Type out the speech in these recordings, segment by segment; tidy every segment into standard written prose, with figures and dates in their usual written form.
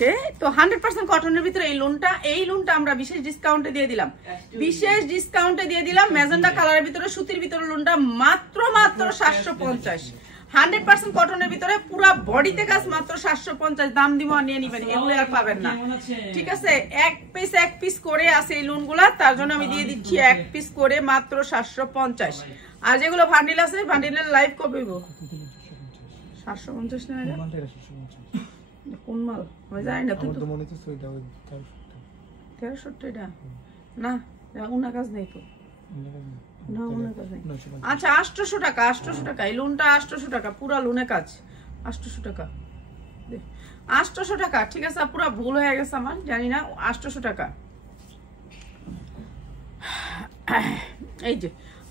ওকে, তো 100% কটনের ভিতরে এই লোনটা আমরা বিশেষ ডিসকাউন্টে দিয়ে দিলাম, ম্যাজেন্ডা কালারের ভিতরে সুতির ভিতরে লোনটা মাত্র 750। 100% কটনের ভিতরে পুরো বডিতে কাজ, মাত্র 750 দাম দিব, নিয়ে নিবেন, এগুলো আর পাবেন না। ঠিক আছে, এক পিস করে আছে এই লোনগুলা, তার জন্য আমি দিয়ে দিচ্ছি এক পিস করে মাত্র 750। আর যেগুলো বান্ডিল আছে, বান্ডিলের লাইভ কবে গো? 750 না, কোন মাল আমি জানি না। তুই তো মনে তো 1300 টাকা না, উনা কাজ নেই তো না, উনা কাজ নেই। আচ্ছা 800 টাকা, 800 টাকা এই লোনটা, 800 টাকা পুরো লোনে কাজ, 800 টাকা, 800 টাকা। ঠিক আছে, পুরো ভুল হয়ে গেছে আমার, জানি না, 800 টাকা। এই যে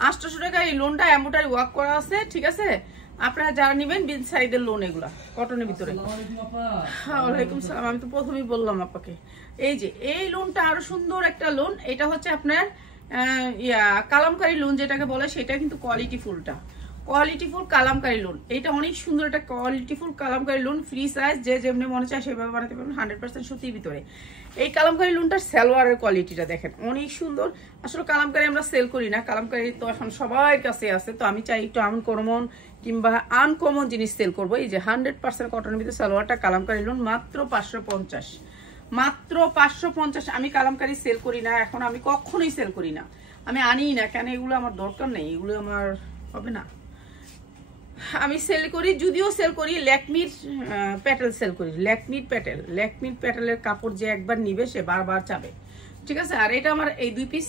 800 টাকা এই লোনটা এমব্রয়ডারি ওয়ার্ক করা আছে। ঠিক আছে, আপনারা যারা নেবেন বিন সাইডের লোন, এগুলা কটনের ভিতরে। ওয়ালাইকুম সালাম, আমি তো প্রথমেই বললাম আপনাকে। এই যে এই লোনটা আরো সুন্দর একটা লোন, এটা হচ্ছে আপনার কালামকারী লোন যেটাকে বলে, সেটা কিন্তু কোয়ালিটিফুল কালামকারী লোন। এটা অনেক সুন্দর একটা কোয়ালিটিফুল কালামকারী লোন, ফ্রি সাইজ, যে যেমনি মনে চায় সেভাবে বানাতে পারবেন, 100% সুতির ভিতরে। এই কালামকারী লোনটার সালোয়ারের কোয়ালিটিটা দেখেন, অনেক সুন্দর। আসলে কালামকারী আমরা সেল করি না, কালামকারী তো এখন সবার কাছে আছে, তো আমি চাই একটু আনকমন কিংবা আনকমন জিনিস সেল করবো। এই যে 100% কটনের ভিতরে সালোয়ারটা কালামকারী লোন, মাত্র 550, মাত্র 550। আমি কালামকারী সেল করি না, এখন আমি কখনোই সেল করি না, আমি আনি না, কেন এগুলো আমার দরকার নেই, এগুলো আমার হবে না। আমি সেল করি, যদিও সেল করি ল্যাকমির প্যাটেল সেল করি, ল্যাকমির প্যাটেলের কাপড় যে একবার নিবে সে বারবার চাবে। ঠিক আছে, আর এটা আমার এই 2 পিস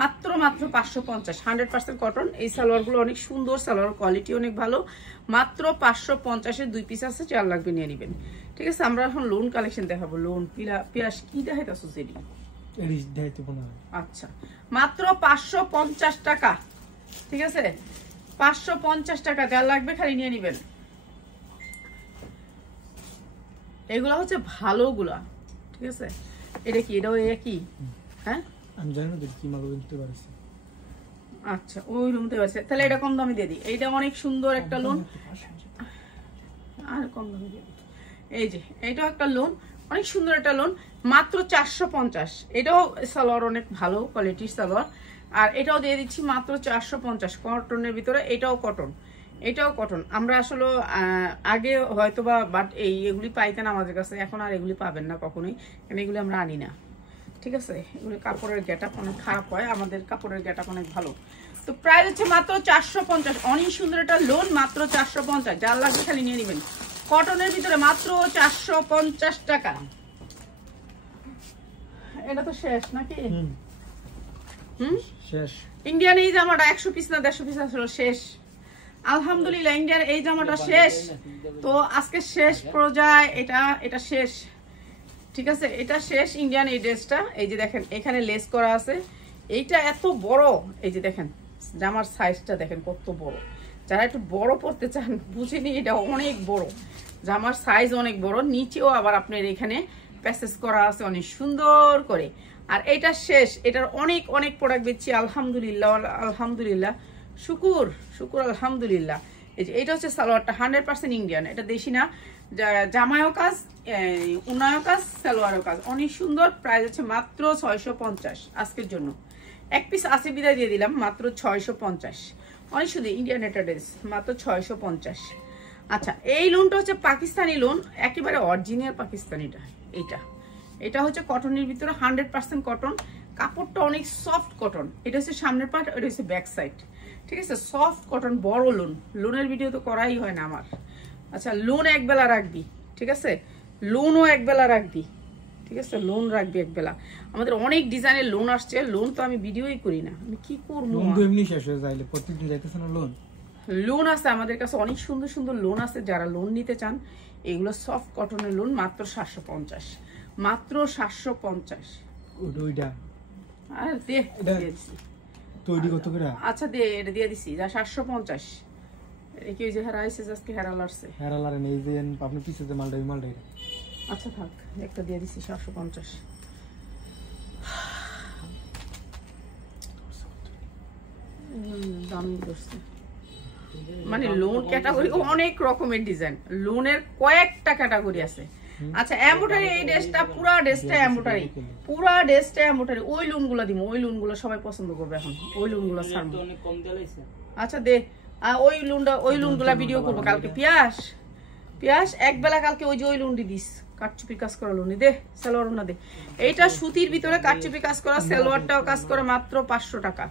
মাত্র 550, 100% কটন। এই সালোয়ারগুলো অনেক সুন্দর, সালোয়ার কোয়ালিটি অনেক ভালো, মাত্র 550-এর 2 পিস আছে, 4 লাগবে নিয়ে নেবেন। ঠিক আছে, আমরা এখন লোন কালেকশন দেখাবো। লোন পিলাস কি দেখাইতাছো জেডি? আচ্ছা, মাত্র 550 টাকা। ঠিক আছে, 550 টাকা, যার লাগবে খালি নিয়ে নেবেন। এগুলা হচ্ছে ভালোগুলা। ঠিক আছে, এটা কি? এটাও একই? হ্যাঁ, আমি জানি না কি মাল কিনতে পারছি। আচ্ছা, ওই রুমতে আছে, তাহলে এটা কম দামে দিয়ে দিই। এইটা অনেক সুন্দর একটা লোন, আর কম দামে দিয়ে দিই। এই যে এইটাও একটা লোন, অনেক সুন্দর একটা লোন, মাত্র 450। এটাও সালোয়ার অনেক ভালো কোয়ালিটির সালোয়ার, আর এটাও দিয়ে দিচ্ছি মাত্র 450 কটনের ভিতরে। এটাও কটন। আমরা আসলে আগে হয়তোবা বাট এগুলি পাইতেন আমাদের কাছে, এখন আর এগুলি পাবেন না কখনোই, কারণ এগুলি আমরা আনি না। ঠিক আছে, এগুলি কাপড়ের গেটআপ অনেক খারাপ হয়, আমাদের কাপড়ের গেটআপ অনেক ভালো। তো প্রাইস হচ্ছে মাত্র 450, অনেক সুন্দর একটা লোন, মাত্র 450। যার লাগবে খালি নিয়ে নেবেন, কটনের ভিতরে মাত্র 450 টাকা। এটা তো শেষ নাকি? শেষ। ইন্ডিয়ান এই জামাটা 100 পিস না 150 পিস আসলে শেষ, আলহামদুলিল্লাহ। ইন্ডিয়ান এই জামাটা শেষ, তো আজকে শেষ পর্যায়ে এটা শেষ। ঠিক আছে, এটা শেষ ইন্ডিয়ান এই ড্রেসটা। এই যে দেখেন এখানে লেস করা আছে, এইটা এত বড়, এই যে দেখেন জামার সাইজটা দেখেন কত বড়। যারা একটু বড় পড়তে চান বুঝিনি, এটা অনেক বড়, জামার সাইজ অনেক বড়। নিচেও আবার আপনার এখানে প্যাসেজ করা আছে অনেক সুন্দর করে। আর এটা শেষ, এটার অনেক প্রোডাক্ট বেচছি, আলহামদুলিল্লাহ, শুকুর আলহামদুলিল্লাহ। এই যে এটা হচ্ছে সালোয়ারটা 100% ইন্ডিয়ান, এটা দেশি না, জামায়ও কাজ, উনায়ও কাজ, সালোয়ারও কাজ, অনেক সুন্দর। প্রাইস হচ্ছে মাত্র 650 আজকের জন্য। এক পিস আছে বিদায় দিয়ে দিলাম, মাত্র 650। অনেক সুন্দর ইন্ডিয়ান একটা ড্রেস, মাত্র 650। আচ্ছা, এই লোনটা হচ্ছে পাকিস্তানি লোন, একেবারে অরিজিনাল পাকিস্তানিটা। এটা হচ্ছে কটনের ভিতরে 100% কটন, কাপড়টা অনেক সফট কটন। এটা হচ্ছে সামনের পার্ট, এটা হচ্ছে ব্যাক সাইড। ঠিক আছে, সফট কটন, বড় লোনের ভিডিও তো করাই হয় না আমার। আচ্ছা, লোন একবেলা রাখবি, ঠিক আছে, লোনও একবেলা রাখবি। ঠিক আছে, লোন রাখবি একবেলা। আমাদের অনেক ডিজাইনের লোন আসছে, লোন তো আমি ভিডিওই করি না, আমি কি করবো? লোন আছে আমাদের কাছে, অনেক সুন্দর লোন আছে। যারা লোন নিতে চান, এগুলো সফট কটনের লোন, মাত্র 750, মাত্র 750। আচ্ছা দে, এটা দিয়ে দিছি, যা 750। কি যে হারাইছে আজকে, হেরালার নেই যে আপনি পিছে যে মালটা। আচ্ছা থাক, একটা দিয়ে দিছি 750। দামি করছে, মানে লোন ক্যাটাগরি অনেক রকমের ডিজাইন, লোনের কয়েকটা ক্যাটাগরি আছে। আচ্ছা এমব্রয়ডারি এই ড্রেসটা পুরো ড্রেসটা এমব্রয়ডারি, পুরো ড্রেসটা এমব্রয়ডারি। ওই লুনগুলো দিব, ওই লুনগুলো সবাই পছন্দ করবে এখন, ওই লুনগুলো ছাড়বো। আচ্ছা দে ওই লুনগুলা ভিডিও করবো কালকে। পিয়াস একবেলা কালকে ওই যে ওই লুন্ডি দিস, কাটচুপি কাজ করা লুন্ডি দে, সালোয়ার না দে। এইটা সুতির ভিতরে কাটচুপি কাজ করা, সালোয়ারটাও কাজ করে মাত্র 500 টাকা,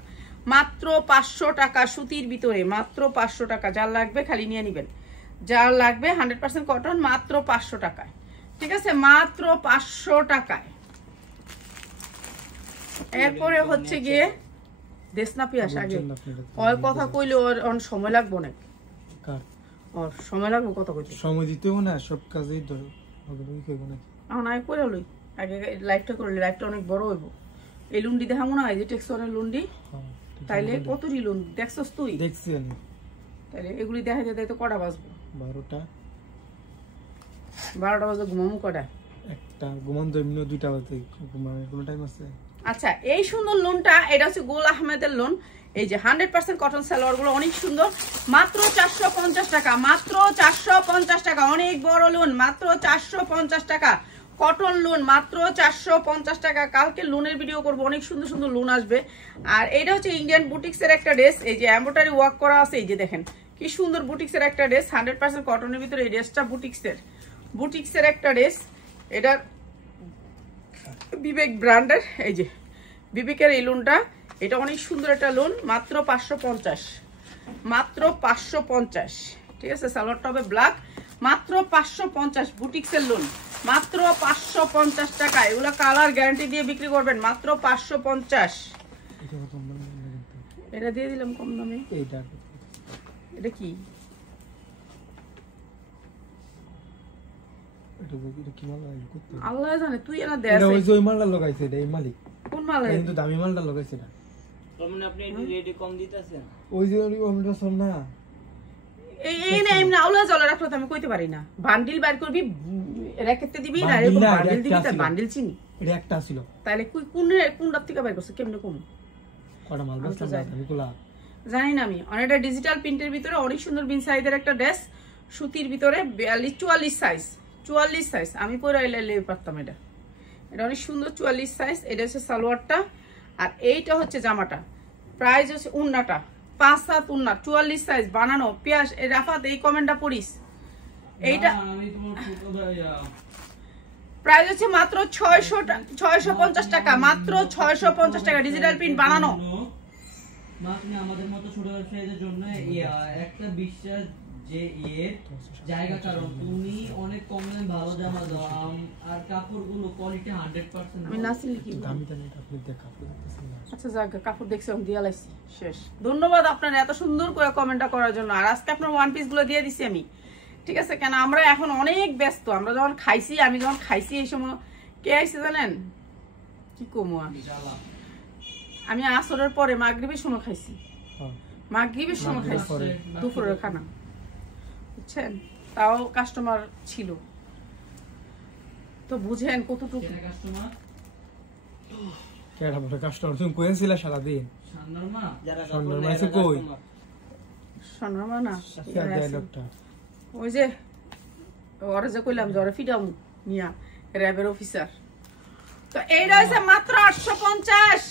মাত্র 500 টাকা সুতির ভিতরে, মাত্র 500 টাকা। যার লাগবে খালি নিয়ে নিবেন, যার লাগবে 100% কটন, মাত্র 500 টাকায়। ঠিক আছে, মাত্র 500 টাকায়। এরপরে হচ্ছে গিয়ে দেশনা পিয়াস। আগে ওর কথা কইলে ওর সময় লাগবো না, ওর সময় লাগবে কথা কইতে, সময় দিতেও না, সব কাজেই ধরো আমি করে লই। আগে লাইফটা করলে লাইফটা অনেক বড় হইব। এই লুন্ডি দেখাবো না, এই যে টেক্সনের লুন্ডি, তাইলে কতটি লুন দেখছস তুই? দেখছি আমি। তাইলে এগুলি দেখা যায় তো কটা বাজবো? 12টা বাজে ঘুমামু কটা? একটা ঘুমান তো এমনি 2টা বাজে ঘুমানোর কোনো টাইম আছে? আচ্ছা এই সুন্দর লোনটা, এটা হচ্ছে গোল আহমেদের লোন। এই যে 100% কটন সালোয়ার গুলো অনেক সুন্দর, মাত্র 450 টাকা, মাত্র 450 টাকা। অনেক বড় লোন, মাত্র 450 টাকা। কটন লোন মাত্র 450 টাকা। কালকে লোনের ভিডিও করবো, অনেক সুন্দর সুন্দর লোন আসবে। আর এটা হচ্ছে ইন্ডিয়ান বুটিক্সের একটা ড্রেস, এই যে এমব্রয়ডারি ওয়ার্ক করা আছে, এই যে দেখেন কি সুন্দর বুটিক্সের একটা ড্রেস, 100% কটনের ভিতরে এই ড্রেসটা বুটিক্সের একটা ড্রেস। এটার বিবেক ব্র্যান্ডের, এই যে বিবেকের এই লোনটা, এটা অনেক সুন্দর একটা লোন, মাত্র 550, মাত্র 550। ঠিক আছে, সালোয়ারটা হবে ব্ল্যাক, মাত্র 550 বুটিক্সের লোন, মাত্র 550 টাকা। এগুলো কালার গ্যারান্টি দিয়ে বিক্রি করবেন, মাত্র 550। এটা দিয়ে দিলাম কম দামে। এটা কি? আল্লাহ জানে, তুই এনা দেখ। এটা ওই যে ওই মালটা লাগাইছে, এটা এই মালিক। কোন মাল? কিন্তু দামি মালটা লাগাইছে এটা। তার মানে আপনি এই রেটে কম দিতেছেন? ওই যে ওইটা শোন না, এই না এমনি আল্লাহ জলে রাখলে তো আমি কইতে পারি না। বান্ডিল বাইর করবি, রেখেতে দিবি না, এরকম বান্ডিল দিবি, তার বান্ডিল চিনি। এটা একটা ছিল। তাইলে কোনটা থেকে বাইর করছে, কেমনে কম? কটা মাল বসতো আমি কোলা জানি না আমি। অনেকটা ডিজিটাল প্রিন্টের ভিতরে অনেক সুন্দর বিন সাইজের একটা ড্রেস, সুতির ভিতরে 44 সাইজ, 44 সাইজ। আমি পরে আইলে পারতাম। এটা অনেক সুন্দর 44 সাইজ। এটা হচ্ছে সালোয়ারটা, আর এইটা হচ্ছে জামাটা। প্রাইস হচ্ছে উন্নাটা 5-7 উন্না, 44 সাইজ বানানো। পিয়াস এই রাফাত এই কমেন্টটা পড়িস। এইটা প্রাইস হচ্ছে মাত্র 650 টাকা, মাত্র 650 টাকা, ডিজিটাল প্রিন্ট বানানো। আমাদের মতো ছোট ব্যবসায়ীদের জন্য একটা বিশ্বাস যে জায়গা, কারণ তুমি অনেক কম দামে ভালো জামা দাও, আর কাপড়গুলো কোয়ালিটি 100%। আমি নাসিল কি দামি দামি কাপড় দেখ, কাপড় দেখতেছ না? আচ্ছা জায়গা কাপড় দেখছি, আমি দিয়া লাইছি শেষ। ধন্যবাদ আপনারা এত সুন্দর করে কমেন্টটা করার জন্য। আর আজকে আপনার ওয়ান পিস গুলো দিয়ে দিছি আমি, ঠিক আছে? কেন আমরা এখন অনেক ব্যস্ত। আমরা যখন খাইছি, আমি যখন খাইছি এই সময় কে আইছে জানেন? কি কমু আমি আসরের পরে মাগরিবের সময় খাইছি, মাগরিবের সময় খাইছি দুপুরের খানা, বুঝছেন? তাও কাস্টমার ছিল, তো বুঝেন কতটুকু কাস্টমার। কেডা বড় কাস্টমার তুমি কইছিল সারা দিন? সান্নরমা যারা সান্নরমা আছে কই? সান্নরমা না, ডায়লগটা ওই যে ওরা যে কইলাম যে ওরা ফিডাম নিয়া র্যাবের অফিসার। তো এইটা হচ্ছে মাত্র 850।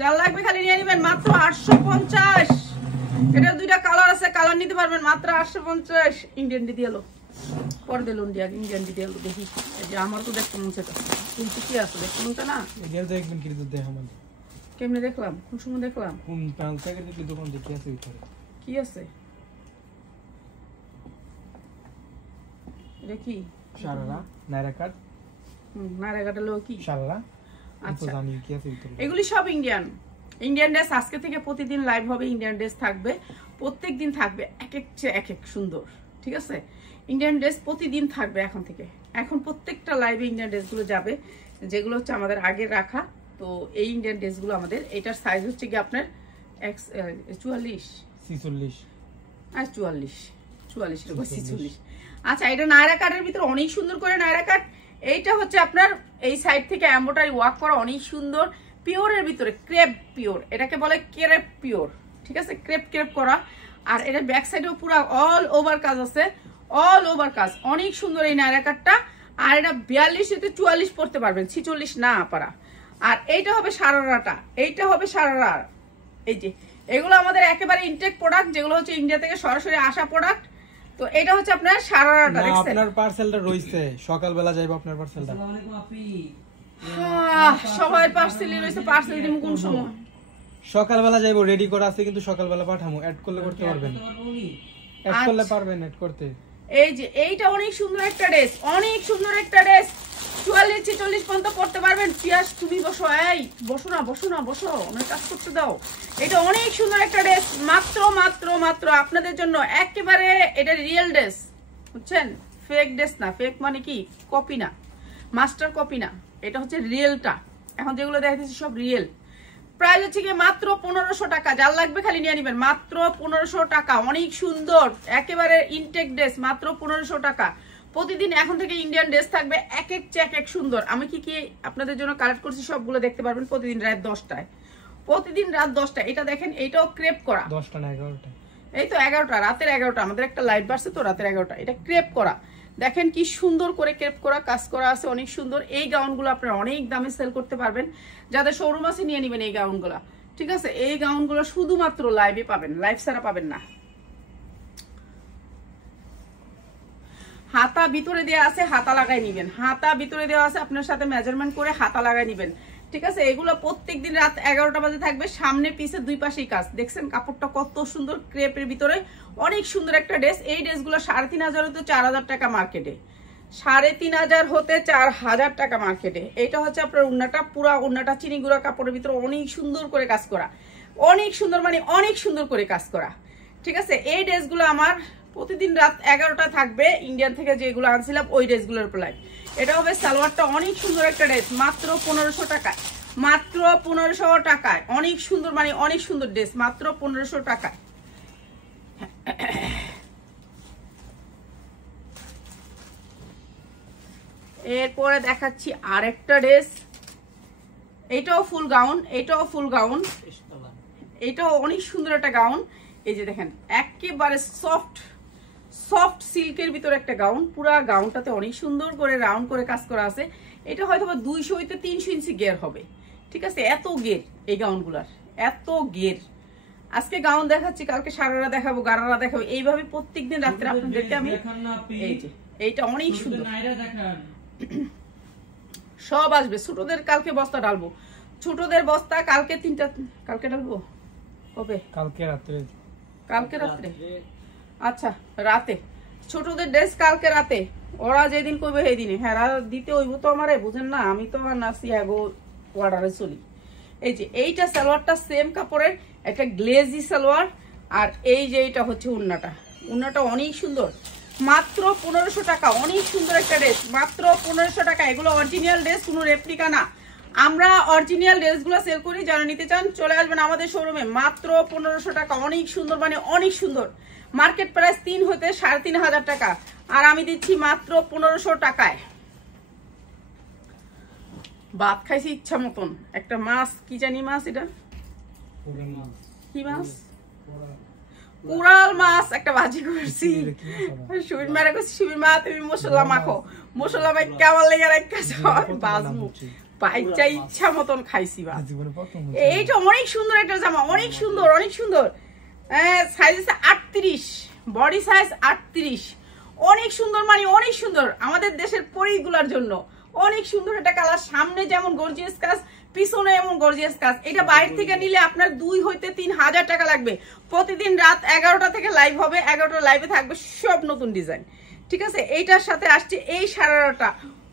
যার লাগবে খালি নিয়ে নেবেন, মাত্র 850। এটা দুইটা কালার আছে, কালার নিতে পারবেন, মাত্র 850। ইন্ডিয়ান দি দিলো পরে দিল ইন্ডিয়ান দি দিলো। দেখি এই যে আমার তো দেখতে মন চাইছে, কিন্তু কি আছে দেখুন তো না। এর দেখবেন কি দেখ আমাদের কেমনে দেখলাম, কোন সময় দেখলাম, কোন প্যান্ট থেকে দেখি দোকান দেখি আছে ভিতরে কি আছে। এটা কি? শারারা নাইরা কাট। নাইরা কাটের লোক কি শারারা? আচ্ছা জানি কি আছে ভিতরে। এগুলি সব ইন্ডিয়ান ড্রেস। আজকে থেকে প্রতিদিন লাইভ হবে, ইন্ডিয়ান ড্রেস থাকবে, প্রত্যেক দিন থাকবে, এক এক চেয়ে এক এক সুন্দর। ঠিক আছে, ইন্ডিয়ান ড্রেস প্রতিদিন থাকবে এখন থেকে। এখন প্রত্যেকটা লাইভে ইন্ডিয়ান ড্রেসগুলো যাবে, যেগুলো হচ্ছে আমাদের আগে রাখা। তো এই ইন্ডিয়ান ড্রেসগুলো আমাদের, এটার সাইজ হচ্ছে কি আপনার 44 46 আর 44 46। আচ্ছা, এটা নায়রা কাটের ভিতরে অনেক সুন্দর করে নায়রা কাট। এইটা হচ্ছে আপনার এই সাইড থেকে এমব্রয়ডারি ওয়ার্ক করা, অনেক সুন্দর পিওরের ভিতরে, ক্রেপ পিওর, এটাকে বলে ক্রেপ পিওর। ঠিক আছে, ক্রেপ করা। আর এটা ব্যাক সাইডেও পুরো অল ওভার কাজ আছে, অল ওভার কাজ, অনেক সুন্দর এই নায়রা কাটটা। আর এটা 42 থেকে 44 পড়তে পারবেন, 46 না পারা। আর এইটা হবে সারারাটা, এইটা হবে সারারা। এই যে এগুলো আমাদের একেবারে ইনটেক প্রোডাক্ট, যেগুলো হচ্ছে ইন্ডিয়া থেকে সরাসরি আসা প্রোডাক্ট। তো এটা হচ্ছে আপনার সারারাটা, দেখছেন? আপনার পার্সেলটা রইছে, সকালবেলা যাইবো আপনার পার্সেলটা। আসসালামু আলাইকুম আপি। সবাই পার্সেলই রয়েছে, পার্সেল দিমু কোন সময়? সকালবেলা যাইবো, রেডি করা আছে, কিন্তু সকালবেলা পাঠামু। অ্যাড করলে করতে পারবেন, অ্যাড করলে পারবেন অ্যাড করতে। এই যে এইটা অনেক সুন্দর একটা ড্রেস, অনেক সুন্দর একটা ড্রেস, 44-46 পর্যন্ত পড়তে পারবেন। পিয়াস তুমি বসো, এই বসো না, বসো না, বসো, অনেক কাজ করতে দাও। এটা অনেক সুন্দর একটা ড্রেস, মাত্র মাত্র মাত্র আপনাদের জন্য একেবারে। এটা রিয়েল ড্রেস, বুঝছেন? ফেক ড্রেস না, ফেক মানে কি কপি না, মাস্টার কপি না, এটা হচ্ছে রিয়েলটা। এখন যেগুলো দেখাচ্ছি সব রিয়েল। প্রাইস হচ্ছে কি মাত্র 1500 টাকা। যার লাগবে খালি নিয়ে নিবেন, মাত্র 1500 টাকা। অনেক সুন্দর একেবারে ইনটেক ড্রেস, মাত্র 1500 টাকা। প্রতিদিন এখন থেকে ইন্ডিয়ান ড্রেস থাকবে, এক এক চেক এক সুন্দর। আমি কি কি আপনাদের জন্য কালেক্ট করছি সবগুলো দেখতে পারবেন প্রতিদিন রাত 10টায়, প্রতিদিন রাত 10টায়। এটা দেখেন, এইটাও ক্রেপ করা, 10টা না 11টা, এই তো 11টা, রাতের 11টা, আমাদের একটা লাইভ বাড়ছে তো রাতের 11টা। এটা ক্রেপ করা, দেখেন কি সুন্দর করে ক্রেপ করা কাজ করা আছে, অনেক সুন্দর। এই গাউনগুলো আপনারা অনেক দামে সেল করতে পারবেন, যাদের শোরুম আছে নিয়ে নেবেন এই গাউনগুলো, ঠিক আছে? এই গাউনগুলো শুধুমাত্র লাইভে পাবেন, লাইভ ছাড়া পাবেন না। হাতা ভিতরে দেওয়া আছে, হাতা লাগাই নিবেন, হাতা ভিতরে দেওয়া আছে, আপনার সাথে মেজারমেন্ট করে হাতা লাগাই নিবেন, ঠিক আছে? এগুলো প্রত্যেকদিন রাত 11টা বাজে থাকবে। সামনে পিছে দুই পাশেই কাজ, দেখছেন কাপড়টা কত সুন্দর, ক্রেপের ভিতরে অনেক সুন্দর একটা ড্রেস। এই ড্রেসগুলো 3500 হতে 4000 টাকা মার্কেটে, 3500 হতে 4000 টাকা মার্কেটে। এইটা হচ্ছে আপনার উন্নাটা, পুরা উন্নাটা চিনি গুঁড়া কাপড়ের ভিতরে অনেক সুন্দর করে কাজ করা, অনেক সুন্দর মানে অনেক সুন্দর করে কাজ করা, ঠিক আছে? এই ড্রেসগুলো আমার প্রতিদিন রাত 11টা থাকবে, ইন্ডিয়ান থেকে যেগুলো আনছিলাম ওই ড্রেসগুলোর প্রাইস। এটা হবে সালোয়ারটা, অনেক সুন্দর একটা ড্রেস, মাত্র 1500 টাকায়, মাত্র 1500 টাকায়। অনেক সুন্দর মানে অনেক সুন্দর ড্রেস, মাত্র 1500 টাকায়। এরপরে দেখাচ্ছি আরেকটা ড্রেস, এইটাও ফুল গাউন, এইটাও ফুল গাউন, এইটাও অনেক সুন্দর একটা গাউন। এই যে দেখেন একেবারে সফট সফট সিল্কের ভিতরে একটা গাউন, পুরা গাউনটাতে অনেক সুন্দর করে রাউন্ড করে কাজ করা আছে। এটা হয়তো 200 হইতে 300 ইঞ্চি গের হবে, ঠিক আছে? এত গের এই গাউনগুলার, এত গের। আজকে গাউন দেখাচ্ছি, কালকে সারারা দেখাবো, গারারা দেখাবো, এইভাবে প্রত্যেকদিন রাত্রে আপনাদেরকে আমি। এই যে এইটা অনেক সুন্দর, সব আসবে। ছোটদের কালকে বস্তা ডালবো, ছোটদের বস্তা কালকে 3টা, কালকে ডালবো, কবে? কালকে রাতে, কালকে রাত্রে, আচ্ছা রাতে। ছোটদের ড্রেস কালকে রাতে, ওরা যেদিন করবে সেই দিনে। হ্যাঁ দিতে হইব তো আমারে, বুঝেন না? আমি তো আমার নাসি হ্যাগো অর্ডারে চলি। এই যে এইটা সালোয়ারটা সেম কাপড়ের, একটা গ্লেজি সালোয়ার। আর এই যে এইটা হচ্ছে উন্নাটা, উন্নাটা অনেক সুন্দর, মাত্র 1500 টাকা। অনেক সুন্দর একটা ড্রেস, মাত্র 1500 টাকা। এগুলো অরিজিনাল ড্রেস, কোনো রেপ্লিকা না। আমরা অরিজিনাল ড্রেসগুলো সেল করি, যারা নিতে চান চলে আসবেন আমাদের শোরুমে, মাত্র 1500 টাকা। অনেক সুন্দর মানে অনেক সুন্দর। মার্কেট প্রাইস 3 হতে 3500 টাকা, আর আমি দিচ্ছি মাত্র 1500 টাকায়। ভাত খাইছি ইচ্ছা মতন। একটা মাছ, কি জানি মাছ এটা, কি মাছ? কুড়াল মাছ একটা ভাজি করছি। সুবিন মারে কইছি, সুবিন মা তুমি মশলা মাখো, মশলা মাই কেমন লেগে রাখা বাজমু। পাইচা ইচ্ছা মতন খাইছি ভাত। এইটা অনেক সুন্দর একটা জামা, অনেক সুন্দর, অনেক সুন্দর। সাইজ আছে 38, বডি সাইজ 38। অনেক সুন্দর মানে অনেক সুন্দর, আমাদের দেশের পরিগুলার জন্য অনেক সুন্দর একটা কালার। সামনে যেমন গর্জিয়াস কাজ, পিছনে এমন গর্জিয়াস কাজ। এটা বাইরে থেকে নিলে আপনার 2 হইতে 3000 টাকা লাগবে। প্রতিদিন রাত 11টা থেকে লাইভ হবে, 11টা লাইভে থাকবে সব নতুন ডিজাইন, ঠিক আছে? এইটার সাথে আসছে এই সারারাটা,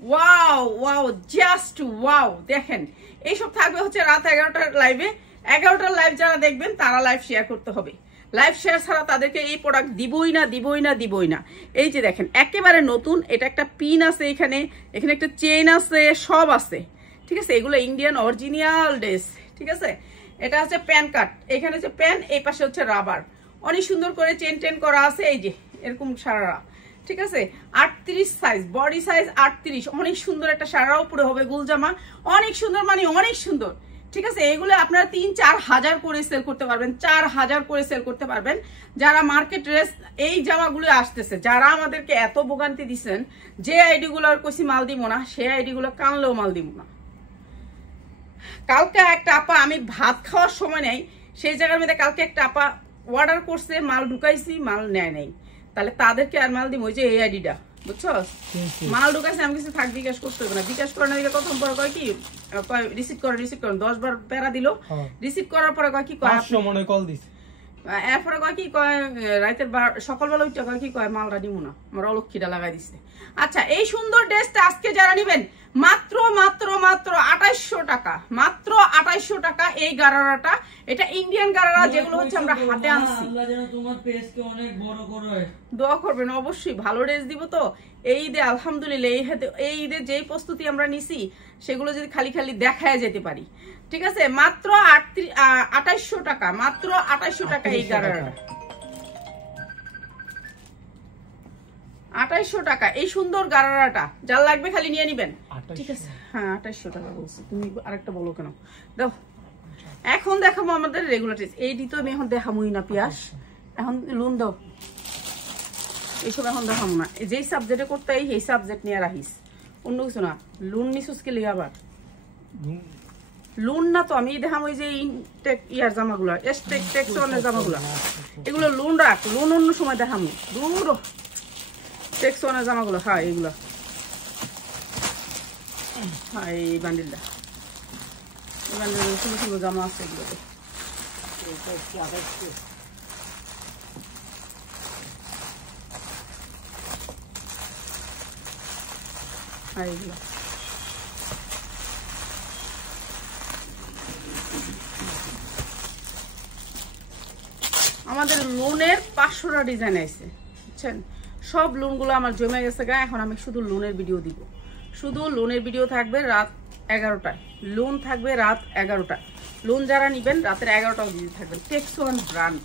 ওয়াও ওয়াও, জাস্ট ওয়াও। দেখেন এইসব থাকবে হচ্ছে রাত 11টার লাইভে। 11টার লাইভ যারা দেখবেন তারা লাইভ শেয়ার করতে হবে, লাইভ শেয়ার ছাড়া তাদেরকে এই প্রোডাক্ট দিবই না, দিবই না, দিবই না। এই যে দেখেন একেবারে নতুন, এটা একটা পিন আছে এখানে, এখানে একটা চেইন আছে, সব আছে, ঠিক আছে? এগুলো ইন্ডিয়ান অরিজিনাল ড্রেস, ঠিক আছে? এটা হচ্ছে প্যান কাট, এখানে হচ্ছে প্যান, এই পাশে হচ্ছে রাবার, অনেক সুন্দর করে চেন টেন করা আছে। এই যে এরকম সারারা, ঠিক আছে? 38 সাইজ, বডি সাইজ 38। অনেক সুন্দর একটা সারারা, উপরে হবে গুলজামা, অনেক সুন্দর মানে অনেক সুন্দর। ঠিক আছে, এগুলো আপনারা 3-4 হাজার করে সেল করতে পারবেন, 4,000 করে সেল করতে পারবেন। যারা মার্কেট রেস এই জামাগুলো আসতেছে, যারা আমাদেরকে এত ভোগান্তি দিচ্ছেন, যে আইডি গুলো আর কইছি মাল দিব না, সেই আইডি গুলো কানলেও মাল দিব না। কালকে একটা আপা, আমি ভাত খাওয়ার সময় নেই, সেই জায়গার মধ্যে কালকে একটা আপা অর্ডার করছে, মাল ঢুকাইছি, মাল নেয় নাই, তাহলে তাদেরকে আর মাল দিব? ওই যে এই আইডিটা, বুঝছো, মাল ঢুকাইছে, আমি কিছু থাক বিকাশ করতে হবে না। বিকাশ করার দিকে কথা পরে কয় কি, রিসিভ করেন 10 বার প্যারা দিল, রিসিভ করার পরে কয় কি, কল দিছে, এরপরে কয় কি কয়, রাতের সকালবেলা উঠে কয় কি কয়, মালটা নিব না, আমার অলক্ষীটা লাগাই দিচ্ছে। আচ্ছা, এই সুন্দর ড্রেসটা আজকে যারা নিবেন মাত্র মাত্র মাত্র 2800 টাকা, মাত্র 2800 টাকা এই গারারাটা। এটা ইন্ডিয়ান গারারা, যেগুলো হচ্ছে আমরা হাতে আনছি। আল্লাহ যেন তোমার পেজকে অনেক বড় করে দোয়া করবেন, অবশ্যই ভালো ড্রেস দিব। তো এই ঈদে আলহামদুলিল্লাহ, এই ঈদে যেই প্রস্তুতি আমরা নিছি, সেগুলো যদি খালি খালি দেখায় যেতে পারি, ঠিক আছে। মাত্র 2800 টাকা, মাত্র 2800 টাকা এই গারারাটা, 2800 টাকা এই সুন্দর গারারাটা। যার লাগবে খালি নিয়ে নিবেন, ঠিক আছে। হ্যাঁ, 2800 টাকা বলছি, তুমি আরেকটা বলো কেন? দাও, এখন দেখাবো আমাদের রেগুলার ড্রেস। এইটি তো আমি এখন দেখাবোই না, পিয়াস, এখন লোন দাও, এইসব এখন দেখাবো না। যেই সাবজেক্টে করতে এই সাবজেক্ট নিয়ে রাখিস, অন্য কিছু না। লোন নিছিস কি লিখে আবার? লোন না তো, আমি দেখাম ওই যে ইয়ার জামাগুলো, টেক্সনের জামাগুলো, এগুলো লোন রাখ, লোন অন্য সময় দেখামো। দূর টেক্সনের জামাগুলো, হ্যাঁ এইগুলো, হ্যাঁ এই বান্ডিলটা, এই বান্ডিল সুন্দর সুন্দর জামা আছে এগুলোতে। হ্যাঁ এইগুলো আমাদের লোনের 500টা ডিজাইন আছে, বুঝছেন। সব লোনগুলো আমার জমে গেছে গা, এখন আমি শুধু লোনের ভিডিও দিব, শুধু লোনের ভিডিও থাকবে রাত 11টায়, লোন থাকবে রাত 11টায়। লোন যারা নিবেন রাতের 11টাও দিয়ে থাকবেন। টেক্সন ব্র্যান্ড,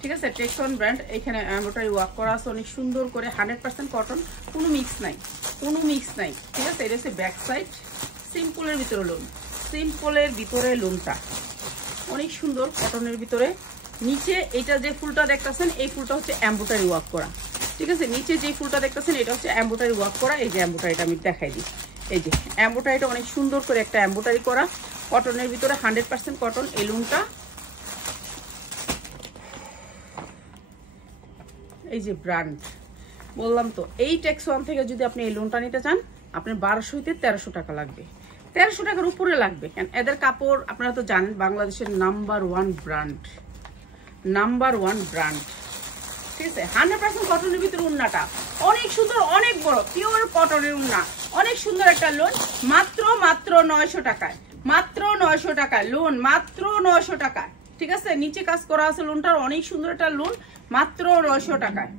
ঠিক আছে, টেক্সন ব্র্যান্ড। এখানে এমব্রয়ডারি ওয়ার্ক করা আছে অনেক সুন্দর করে, 100% কটন, কোনো মিক্স নাই, কোনো মিক্স নাই, ঠিক আছে। এটা হচ্ছে ব্যাক সাইড, সিম্পলের ভিতরে লোন, সিম্পলের ভিতরে লোনটা অনেক সুন্দর, কটনের ভিতরে। নিচে এটা যে ফুলটা দেখতেছেন, এই ফুলটা হচ্ছে এমব্রয়ডারি ওয়ার্ক করা, ঠিক আছে। নিচে যে ফুলটা দেখতেছেন, এটা হচ্ছে এমব্রয়ডারি ওয়ার্ক করা। এই যে এমব্রয়ডারিটা আমি দেখাই দিই, এই যে এমব্রয়ডারিটা অনেক সুন্দর করে একটা এমব্রয়ডারি করা, কটনের ভিতরে, 100% কটন। এই লোনটা, এই যে ব্র্যান্ড বললাম তো, এই টেক্সন থেকে যদি আপনি এই লোনটা নিতে চান, আপনার 1200 হইতে 1300 টাকা লাগবে, 1300 টাকার উপরে লাগবে। কেন, এদের কাপড় আপনারা তো জানেন, বাংলাদেশের নাম্বার 1 ব্র্যান্ড, নাম্বার 1 ব্র্যান্ড, ঠিক আছে। 100% কটনের ভিতরে উন্নাটা অনেক সুন্দর, অনেক বড় পিওর কটনের উন্না, অনেক সুন্দর একটা লোন। মাত্র মাত্র 900 টাকায়, মাত্র 900 টাকায় লোন, মাত্র 900 টাকায়, ঠিক আছে। নিচে কাজ করা আছে লোনটার, অনেক সুন্দর একটা লোন, মাত্র 900 টাকায়।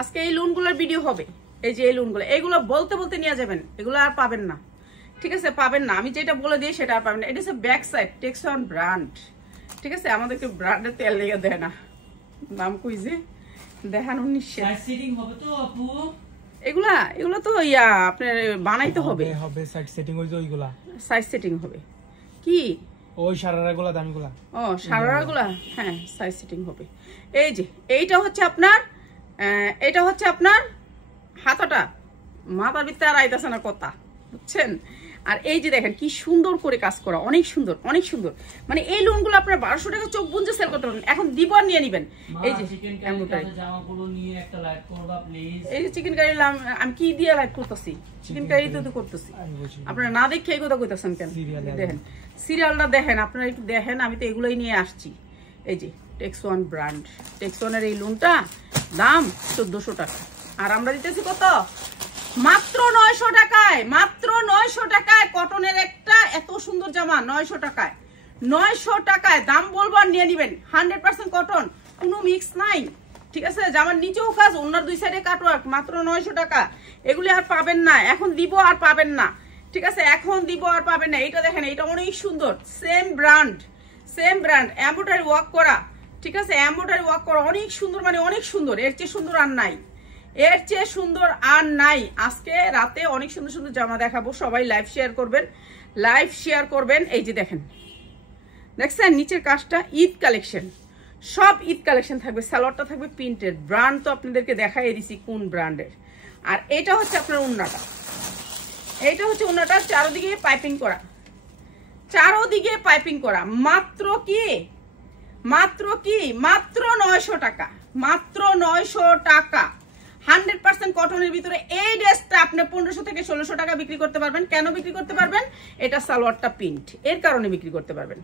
আজকে এই লোনগুলোর ভিডিও হবে, এই যে এই লোনগুলো, এগুলো বলতে বলতে নিয়ে যাবেন, এগুলো আর পাবেন না, ঠিক আছে, পাবেন না। আমি যেটা বলে দিই সেটা আর পাবেন না। এটা হচ্ছে ব্যাক সাইড, টেক্সন ব্র্যান্ড, ঠিক আছে। আমাদেরকে ব্র্যান্ডের তেল লেগে দেয় না, নাম কইছে দেখান 1900 হবে তো আপু। এগুলা তো আপনার বানাইতে হবে, সাইড সেটিং ওই যে ওইগুলা সাইজ সেটিং হবে কি, ওই সারারাগুলা দামিগুলা, ও সারারাগুলা, হ্যাঁ সাইজ সেটিং হবে। এই যে এইটা হচ্ছে আপনার, এটা হচ্ছে আপনার হাতাটা, মাথার ভিতরে আর আইতাছে না কথা, বুঝছেন। আর এই যে দেখেন কি সুন্দর করে কাজ করা, অনেক সুন্দর, অনেক সুন্দর। মানে এই লোনগুলো আপনার 1200 টাকা চোখ বুঝে সেল করতে পারবেন। এখন দিব আর নিয়ে নিবেন। এই যে জামাগুলো নিয়ে একটা লাইক করবা প্লিজ। এই যে চিকেন কারি, আমি কি দিয়ে লাইক করতেছি, চিকেন কারি তো করতেছি, আপনারা না দেখে এই কথা কইতাছেন কেন? দেখেন সিরিয়ালটা দেখেন, আপনারা একটু দেখেন, আমি তো এগুলোই নিয়ে আসছি। এই যে টেক্সন ব্র্যান্ড, টেক্সনের এই লোনটা দাম 1400 টাকা, আর আমরা দিতেছি কত? মাত্র 900 টাকায়, মাত্র 900 টাকায় কটনের একটা এত সুন্দর জামা, 900 টাকায়, 900 টাকায় দাম বলবো আর নিয়ে নিবেন। 100% কটন, কোনো মিক্স নাই, ঠিক আছে। জামার নিচেও কাজ, ওনার দুই সাইডে কাটওয়ার্ক, মাত্র 900 টাকা। এগুলি আর পাবেন না, এখন দিব আর পাবেন না, ঠিক আছে, এখন দিব আর পাবেন না। এইটা দেখেন, এটা অনেক সুন্দর, same brand, same brand, embroidery work করা, ঠিক আছে, এমব্রয়ডারি ওয়ার্ক করা, অনেক সুন্দর, মানে অনেক সুন্দর, এর চেয়ে সুন্দর আর নাই। এর চেয়ে সুন্দর আর নাই। আজকে রাতে অনেক সুন্দর সুন্দর জামা দেখাবো, সবাই লাইভ শেয়ার করবেন। এই যে দেখেন, দেখছেন নিচের কাজটা ঈদ কালেকশন, সব ঈদ কালেকশন থাকবে। সালোয়ারটা থাকবে প্রিন্টেড, ব্র্যান্ড তো আপনাদেরকে দেখাই দিছি কোন ব্র্যান্ডের। আর এটা হচ্ছে আপনার ওড়নাটা, এইটা হচ্ছে ওড়নাটা চারোদিকে পাইপিং করা, মাত্র 900 টাকা, মাত্র 900 টাকা। 100% কটনের ভিতরে এই ড্রেসটা আপনি 1500 থেকে 1600 টাকা বিক্রি করতে পারবেন। কেন বিক্রি করতে পারবেন? এটা সালোয়ারটা প্রিন্ট, এর কারণে বিক্রি করতে পারবেন।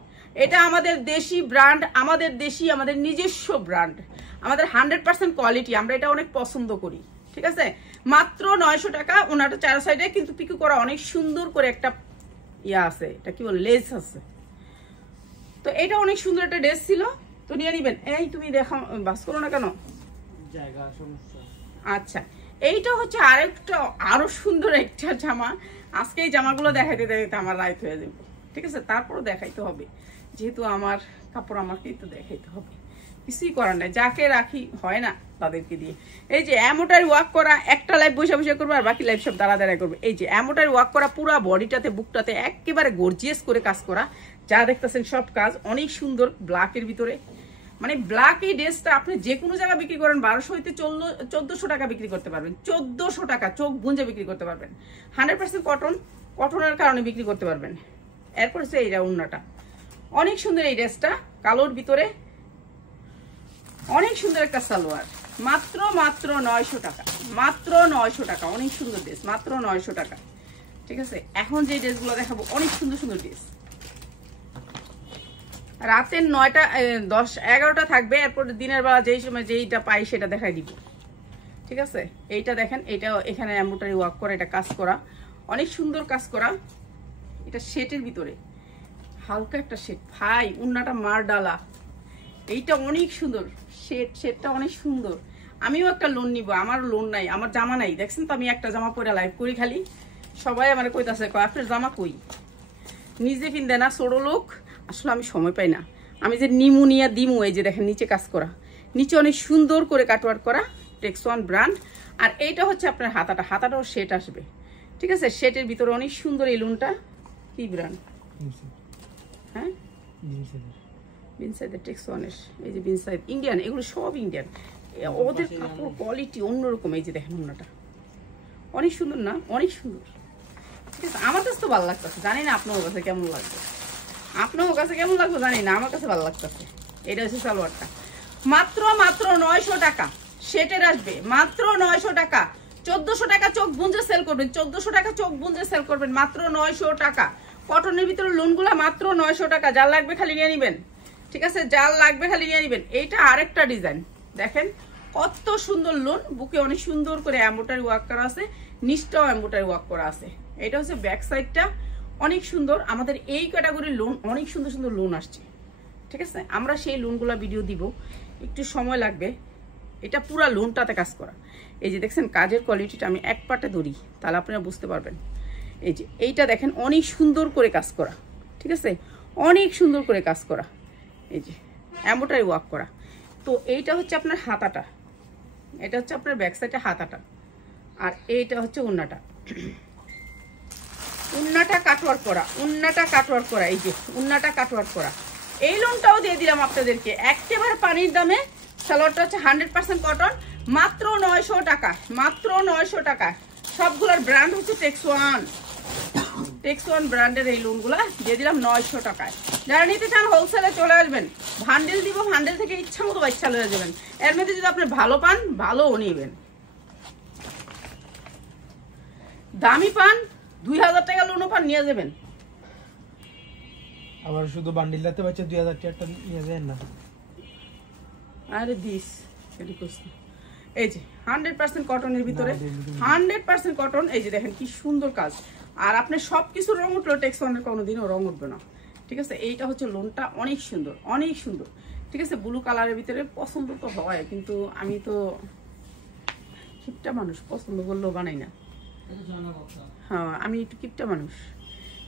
এটা আমাদের দেশি ব্র্যান্ড, আমাদের নিজস্ব ব্র্যান্ড, আমাদের 100% কোয়ালিটি, আমরা এটা অনেক পছন্দ করি। ঠিক আছে, মাত্র 900 টাকা। ওনাটা চার সাইডে কিন্তু পিকু করা অনেক সুন্দর করে একটা ইয়া আছে, এটা কি বলে, লেস আছে। তো এটা অনেক সুন্দর একটা ড্রেস ছিল, তো নিয়ে নিবেন। এই তুমি দেখা বাস করো না কেন, জায়গা সমস্যা। আচ্ছা, এইটা হচ্ছে আরো সুন্দর একটা জামা। আজকে এই জামাগুলো দেখাইতে দেখাইতে আমার রাত হয়ে যাবে। ঠিক আছে, তারপরও দেখাইতে হবে, যেহেতু আমার কাপড় আমাকেই তো দেখাইতে হবে, কিছুই করার নাই। যাকে রাখি হয় না তাদেরকে দিয়ে। এই যে এমোটারি ওয়ার্ক করা, একটা লাইভ বসে বসে করবে আর বাকি লাইভ সব দাঁড়া করবে। এই যে এমোটারি ওয়ার্ক করা, পুরো বডিটাতে বুকটাতে একেবারে গর্জিয়াস করে কাজ করা, যা দেখতেছেন সব কাজ অনেক সুন্দর ব্ল্যাকের ভিতরে। মানে ব্ল্যাক এই ড্রেসটা আপনি যে কোনো জায়গায় বিক্রি করেন 1200 হইতে 1400 টাকা বিক্রি করতে পারবেন, 1400 টাকা চোখ বুঁজে বিক্রি করতে পারবেন। 100% কটনের কারণে বিক্রি করতে পারবেন। এরপর হচ্ছে এইটা ওড়নাটা, অনেক সুন্দর এই ড্রেসটা, কালোর ভিতরে অনেক সুন্দর একটা সালোয়ার, মাত্র 900 টাকা, মাত্র 900 টাকা। অনেক সুন্দর ড্রেস, মাত্র 900 টাকা। ঠিক আছে, এখন যে ড্রেসগুলো দেখাবো অনেক সুন্দর সুন্দর ড্রেস। রাতের 9টা 10 11টা থাকবে, এরপর দিনের বেলা যেই সময় যেইটা পাই সেটা দেখাই দিব। ঠিক আছে, এইটা দেখেন, এটা এখানে এমব্রয়ডারি ওয়ার্ক করা, এটা কাজ করা অনেক সুন্দর কাজ করা। এটা শেটের ভিতরে হালকা একটা শেট, ভাই ওড়নাটা মার ডালা, এইটা অনেক সুন্দর শেটটা অনেক সুন্দর। আমিও একটা লোন নিব, আমার লোন নাই, আমার জামা নাই। দেখছেন তো আমি একটা জামা পরে লাইভ করি, খালি সবাই আমার কইতাছে আপনার জামা কই, নিজে কিনতে না ছোট লোক। আসলে আমি সময় পাই না, আমি যে নিমুনিয়া দিমু। এই যে দেখেন নিচে কাজ করা, নিচে অনেক সুন্দর করে কাটওয়ার্ক করা, টেক্সওয়ান ব্র্যান্ড। আর এইটা হচ্ছে আপনার হাতাটাও সেট আসবে। ঠিক আছে, সেটের ভিতরে অনেক সুন্দর এই লোনটা। কি ব্র্যান্ড? হ্যাঁ, বিনসাইডের টেক্সওয়ানের, এই যে বিনসাইড ইন্ডিয়ান, এগুলো সব ইন্ডিয়ান, ওদের কাপড় কোয়ালিটি অন্যরকম। এই যে দেখেন ওড়নাটা অনেক সুন্দর না, অনেক সুন্দর। ঠিক আছে, আমার কাছে তো ভালো লাগতেছে, জানি না আপনার কাছে কেমন লাগবে, জানি না, আমার কাছে ভালো লাগতেছে। এটা হচ্ছে সালোয়ারটা, মাত্র 900 টাকা সেটের আসবে, মাত্র 900 টাকা। 1400 টাকা চোখ বুঁজে সেল করবেন, 1400 টাকা চোখ বুঁজে সেল করবেন, মাত্র 900 টাকা। কটনের ভিতরে লোনগুলা মাত্র 900 টাকা। যার লাগবে খালি নিয়ে নিবেন। ঠিক আছে, যার লাগবে খালি নিয়ে নিবেন। এইটা আরেকটা ডিজাইন দেখেন, কত সুন্দর লোন, বুকে অনেক সুন্দর করে এমব্রয়ডারি ওয়ার্ক করা আছে, নিচটাও এমব্রয়ডারি ওয়ার্ক করা আছে। এটা হচ্ছে ব্যাক সাইডটা, অনেক সুন্দর। আমাদের এই ক্যাটাগরির লোন অনেক সুন্দর সুন্দর লোন আসছে। ঠিক আছে, আমরা সেই লোনগুলা ভিডিও দিব, একটু সময় লাগবে। এটা পুরা লোনটাতে কাজ করা। এই যে দেখছেন কাজের কোয়ালিটিটা, আমি এক পাটে ধরি তাহলে আপনারা বুঝতে পারবেন। এই যে এইটা দেখেন অনেক সুন্দর করে কাজ করা। ঠিক আছে, অনেক সুন্দর করে কাজ করা, এই যে এমব্রয়ডারি ওয়ার্ক করা। তো এইটা হচ্ছে আপনার হাতাটা, এটা হচ্ছে আপনার ব্যাক সাইডে হাতাটা, আর এইটা হচ্ছে ওড়নাটা। ওড়নাটা কাটওয়ার্ক করা, এই যে ওড়নাটা কাটওয়ার্ক করা। এই লোনটাও দিয়ে দিলাম আপনাদেরকে একেবারে পানির দামে। সালোয়ারটা হচ্ছে 100% কটন, মাত্র 900 টাকা, মাত্র 900 টাকা। সবগুলোর ব্র্যান্ড হচ্ছে টেক্সওয়ান ব্র্যান্ডের এই লোনগুলা দিয়ে দিলাম 900 টাকায়। যারা নিতে চান হোলসেলে চলে আসবেন, ভান্ডেল দিব, ভান্ডেল থেকে ইচ্ছা মতো বাচ্চা লয়ে যাবেন। এর মধ্যে যদি আপনি ভালো পান, ভালোও নিবেন। দামি পান 2000 টাকা লোনও পান, নিয়ে যাবেন। আবার শুধু বান্ডিল দিতে পারছে 2000 টাকা নিয়ে যায় না। আরে দিস এটি কোসি, এই যে 100% কটনের ভিতরে, 100% কটন। এই যে দেখেন কি সুন্দর কাজ। আর আপনি সবকিছু রং উঠলো, টেক্সওয়ানের কোনোদিনও রং উঠবে না। ঠিক আছে, এইটা হচ্ছে লোনটা অনেক সুন্দর, অনেক সুন্দর। ঠিক আছে, ব্লু কালারের ভিতরে পছন্দ তো হয়, কিন্তু আমি তো কিপটা মানুষ, পছন্দ করলেও বানাই না। হ্যাঁ, আমি একটু কিপটা মানুষ,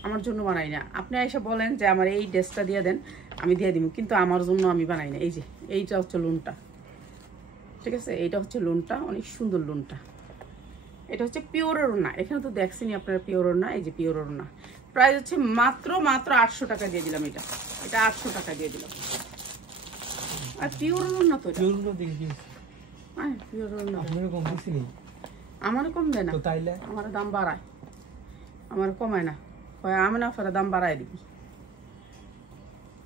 আমার জন্য বানাই না। আপনি এসে বলেন যে আমার এই ড্রেসটা দিয়ে দেন, আমি দিয়ে দিব, কিন্তু আমার জন্য আমি বানাই না। এই যে এইটা হচ্ছে লোনটা, ঠিক আছে, এইটা হচ্ছে লোনটা, অনেক সুন্দর লোনটা। এটা হচ্ছে পিওরের ওড়না, এখানে তো দেখছেনি আপনারা পিওর ওড়না, এই যে পিওর ওড়না। প্রাইস হচ্ছে মাত্র 800 টাকা দিয়ে দিলাম। এটা 800 টাকা দিয়ে দিলাম। আর পিওর ওড়না তো পিওর ওড়না দেখি কি পিওর ওড়না আপনারা কম দিছেনি, আমার কমবে না তো তাইলে আমার দাম বাড়ায়, আমার কমায় না, হয় আমি না ফেরা দাম বাড়ায় দিবি।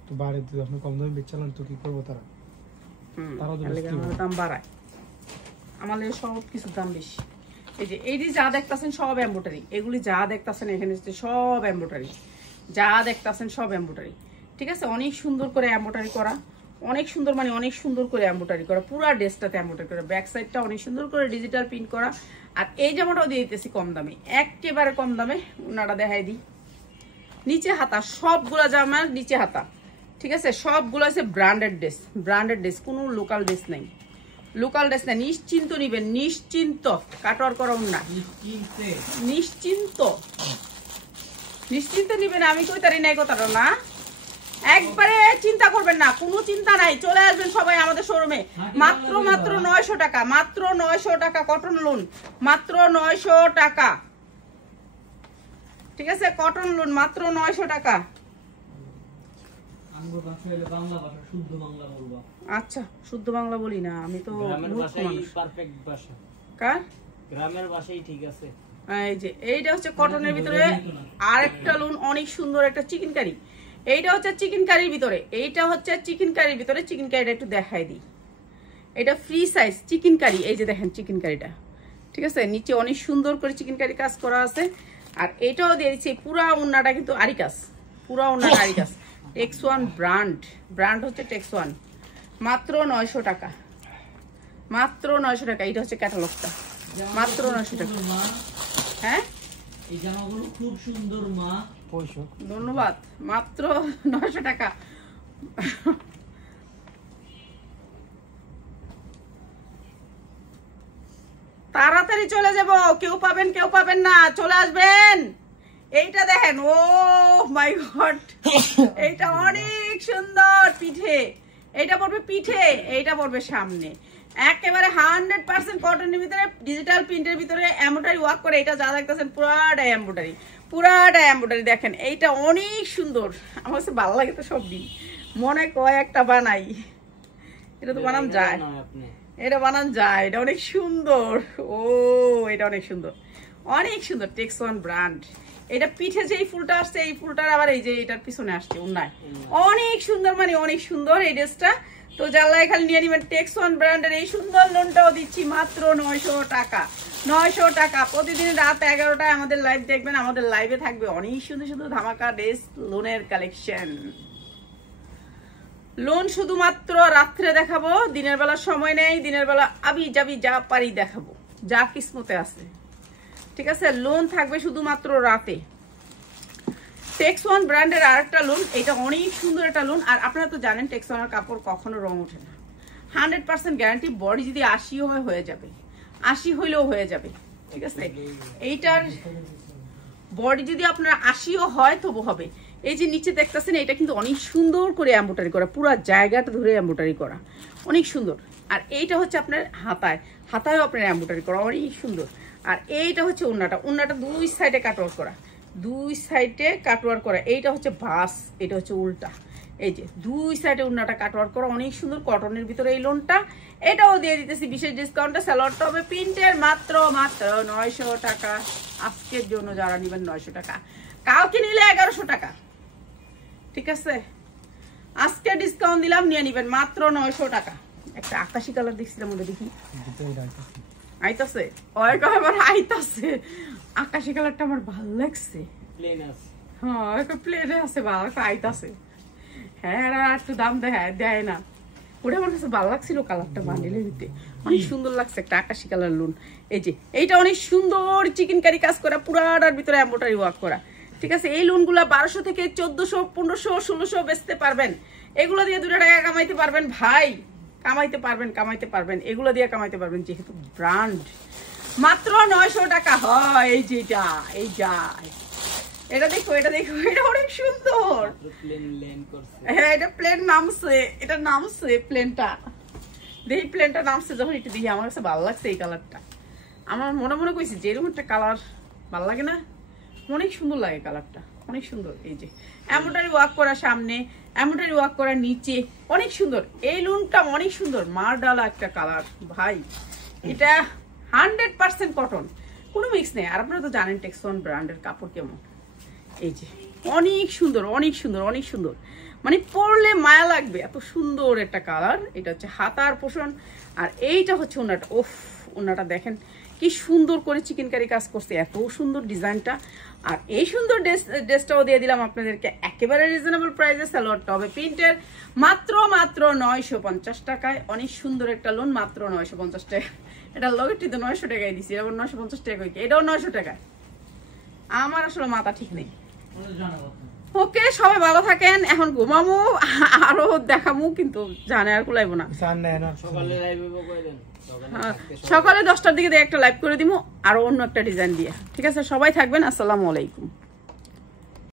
তো বাড়ে দিও, আপনি কম দামে বেচালেন তো কি করবো তারা? তারা তো বেশি আমার দাম বাড়ায়, আমার সব কিছুর দাম বেশি। এই যে এই যা দেখতেছেন সব এমব্রয়ডারি, এগুলি যা দেখতেছেন এখানে সব এমব্রয়ডারি, যা দেখতেছেন সব এমব্রয়ডারি। ঠিক আছে, অনেক সুন্দর করে এমব্রয়ডারি করা, অনেক সুন্দর, মানে অনেক সুন্দর করে এমব্রয়ডারি করা, পুরো ড্রেসটাতে এমব্রয়ডারি করা, ব্যাক সাইডটা অনেক সুন্দর করে ডিজিটাল প্রিন্ট করা। আর এই জামাটাও দিয়ে দিতেছি কম দামে, একেবারে কম দামে। ওনাটা দেখাই দিই, নিচে হাতা, সবগুলা জামার নিচে হাতা। ঠিক আছে, সবগুলো আছে ব্র্যান্ডেড ড্রেস, ব্র্যান্ডেড ড্রেস, কোনো লোকাল ড্রেস নাই, লোকাল ড্রেস না। নিশ্চিন্ত নিবেন, নিশ্চিন্ত, কাটওয়ার করা না, নিশ্চিন্ত, নিশ্চিন্ত নিবেন। আমি কই তারি নাই কথাটা না, একবারে চিন্তা করবেন না, কোনো চিন্তা নাই। চলে আসবেন সবাই আমাদের শোরুমে, মাত্র 900 টাকা, মাত্র 900 টাকা কটন লোন, মাত্র 900 টাকা। ঠিক আছে, কটন লোন মাত্র 900 টাকা। আচ্ছা, শুদ্ধ বাংলা বলি না আমি, তো গ্রামের ভাষাই ঠিক আছে। এই যে এইটা হচ্ছে কটনের ভিতরে আরেকটা লোন, অনেক সুন্দর একটা চিকেন কারি। এইটা হচ্ছে চিকেন কারির ভিতরে, এইটা হচ্ছে চিকেন কারির ভিতরে। চিকেন কারিটা একটু দেখাই দিই, এটা ফ্রি সাইজ চিকেন কারি। এই যে দেখেন চিকেন কারিটা, ঠিক আছে, নিচে অনেক সুন্দর করে চিকেন কারি কাজ করা আছে। আর এটাও দিয়ে দিচ্ছি, পুরা ওন্নাটা কিন্তু আরি কাজ, পুরা ওন্নাটা আরি কাজ। টেক্স ওয়ান ব্র্যান্ড, ব্র্যান্ড হচ্ছে টেক্স ওয়ান, মাত্র 900 টাকা, মাত্র 900 টাকা। এটা হচ্ছে ক্যাটালগটা, মাত্র 900 টাকা। হ্যাঁ, এই জামাগুলো খুব সুন্দর মা, ধন্যবাদ, মাত্র 900 টাকা। তাড়াতাড়ি চলে যাব, কেউ পাবেন কেউ পাবেন না, চলে আসবেন। এইটা দেখেন, ও মাই গড, এইটা অনেক সুন্দর পিঠে, এইটা পড়বে পিঠে, এইটা পড়বে সামনে। একেবারে 100% কটনের ভিতরে ডিজিটাল প্রিন্টের ভিতরে এমব্রয়ডারি ওয়ার্ক করে। এটা যা দেখতেছেন পুরাটাই এমব্রয়ডারি, পুরাটাই এমব্রয়ডারি। দেখেন এইটা অনেক সুন্দর, আমার কাছে ভালো লাগে তো সব দিন, মনে কয় একটা বানাই। এটা তো বানান যায়, এটা বানান যায়, এটা অনেক সুন্দর। ও এটা অনেক সুন্দর, অনেক সুন্দর, টেক্স ওয়ান ব্র্যান্ড। এটা পিঠে যে ফুলটা আসছে, এই ফুলটার আবার এই যে এটার পিছনে আসছে উন্নয়, অনেক সুন্দর, মানে অনেক সুন্দর এই ড্রেসটা। তো জানলাই খালি নিয়ে নিবেন, টেক্স ওয়ান ব্র্যান্ডের এই সুন্দর লোনটাও দিচ্ছি মাত্র 900 টাকা, 900 টাকা। প্রতিদিন রাত 11টায় আমাদের লাইভ দেখবেন, আমাদের লাইভে থাকবে অনেক সুন্দর সুন্দর ধামাকা ড্রেস লোনের কালেকশন। লোন শুধুমাত্র রাত্রে দেখাবো, দিনের বেলা সময় নেই, দিনের বেলা আবি যাবি যা পারি দেখাবো, যা কিসমতে আছে। ঠিক আছে, লোন থাকবে শুধুমাত্র রাতে। টেক্স ওয়ান ব্র্যান্ডের আরেকটা লোন, এটা অনেক সুন্দর একটা লোন। আর আপনারা তো জানেন টেক্স ওয়ানের কাপড় কখনো রং ওঠে না, 100% গ্যারান্টি। বডি যদি 80 হয় হয়ে যাবে, 80 হইলেও হয়ে যাবে। ঠিক আছে, এইটার বডি যদি আপনার 80ও হয় তবু হবে। এই যে নিচে দেখতেছেন, এটা কিন্তু অনেক সুন্দর করে এমব্রয়ডারি করা, পুরো জায়গাটা ধরে এমব্রয়ডারি করা, অনেক সুন্দর। আর এইটা হচ্ছে আপনার হাতায়, হাতায়ও আপনার এমব্রয়ডারি করা, অনেক সুন্দর। আর এইটা হচ্ছে ওন্নাটা, ওন্নাটা দুই সাইডে কাটওয়ার্ক করা, দুই সাইডে কাটওয়ার্ক করা। এইটা হচ্ছে ভাস, এটা হচ্ছে উল্টা। এই যে দুই সাইডে ওন্নাটা কাটওয়ার্ক করা, অনেক সুন্দর কটনের ভিতরে এই লোনটা। এটাও দিয়ে দিতেছি বিশেষ ডিসকাউন্টে। সালোয়ারটা হবে প্রিন্টের, মাত্র 900 টাকা। আজকের জন্য যারা নেবেন 900 টাকা, কালকে নিলে 1100 টাকা। ঠিক আছে, আজকে ডিসকাউন্ট দিলাম, নিয়ে নিবেন মাত্র 900 টাকা। একটা আকাশি কালার দেখছিলাম, ওটা দেখি আইতাছে, আমার আইতাছে। আকাশি কালারটা আমার ভালো লাগছে, হ্যাঁ প্লেনে আছে, ভালো আইতাছে। হ্যাঁ, আর একটু দাম দেয় না, ওটা আমার কাছে ভালো লাগছিল কালারটা, বান্ডিলে দিতে অনেক সুন্দর লাগছে। একটা আকাশি কালার লোন, এই যে এইটা অনেক সুন্দর চিকেন কারি কাজ করা, পুরাটার ভিতরে এমব্রয়ডারি ওয়ার্ক করা। ঠিক আছে, এই লোনগুলা 1200 থেকে 1400, 1500, 1600 বেচতে পারবেন। এগুলো দিয়ে 2 টাকা কামাইতে পারবেন ভাই, কামাইতে পারবেন, কামাইতে পারবেন, এগুলো দিয়ে কামাইতে পারবেন, যেহেতু ব্র্যান্ড। মাত্র 900 টাকা হয়। এই যেটা, এই যা, এটা দেখো, এটা দেখো, এটা অনেক সুন্দর। হ্যাঁ, এটা প্লেন নামছে, এটা নামছে প্লেনটা, দেখি প্লেনটা নামছে যখন একটু দেখি আমার কাছে ভালো লাগছে এই কালারটা। আমার মনে মনে কইছি যে এরকম একটা কালার ভালো লাগে না, অনেক সুন্দর লাগে কালারটা, অনেক সুন্দর। এই যে এমব্রয়ডারি ওয়ার্ক করা সামনে, এমব্রয়ডারি ওয়ার্ক করা নিচে, অনেক সুন্দর। এই লুনটা অনেক সুন্দর, মার ডালা একটা কালার ভাই। এটা 100% কটন, কোনো মিক্স নেই। আর আপনারা তো জানেন টেক্সন ব্র্যান্ডের কাপড় কেমন। এই যে অনেক সুন্দর, অনেক সুন্দর, অনেক সুন্দর, মানে পরলে মায়া লাগবে, এত সুন্দর একটা কালার। এটা হচ্ছে হাতার পোষণ, আর এইটা হচ্ছে ওনাটা। ওফ, ওনাটা দেখেন কি সুন্দর করে চিকেন কারি কাজ করছে, এত সুন্দর ডিজাইনটা। আর এই সুন্দর ড্রেসটাও দিয়ে দিলাম আপনাদেরকে একেবারে রিজনেবল প্রাইসে। সালোয়ারটা হবে প্রিন্টের, মাত্র 950 টাকায়। অনেক সুন্দর একটা লোন, মাত্র 950 টাকা। এটা লগেরটি তো 900 টাকায় দিচ্ছি, এবার 950 টাকা কই, এটাও 900 টাকায়। আমার আসলে মাথা ঠিক নেই। ওকে, সবাই ভালো থাকেন, এখন ঘুমামু, আরো দেখামু, কিন্তু জানে আর কুলাইবো না। সকালে 10টার দিকে একটা লাইভ করে দিমু, আরো অন্য একটা ডিজাইন দিয়ে। ঠিক আছে, সবাই থাকবেন, আসসালামু আলাইকুম।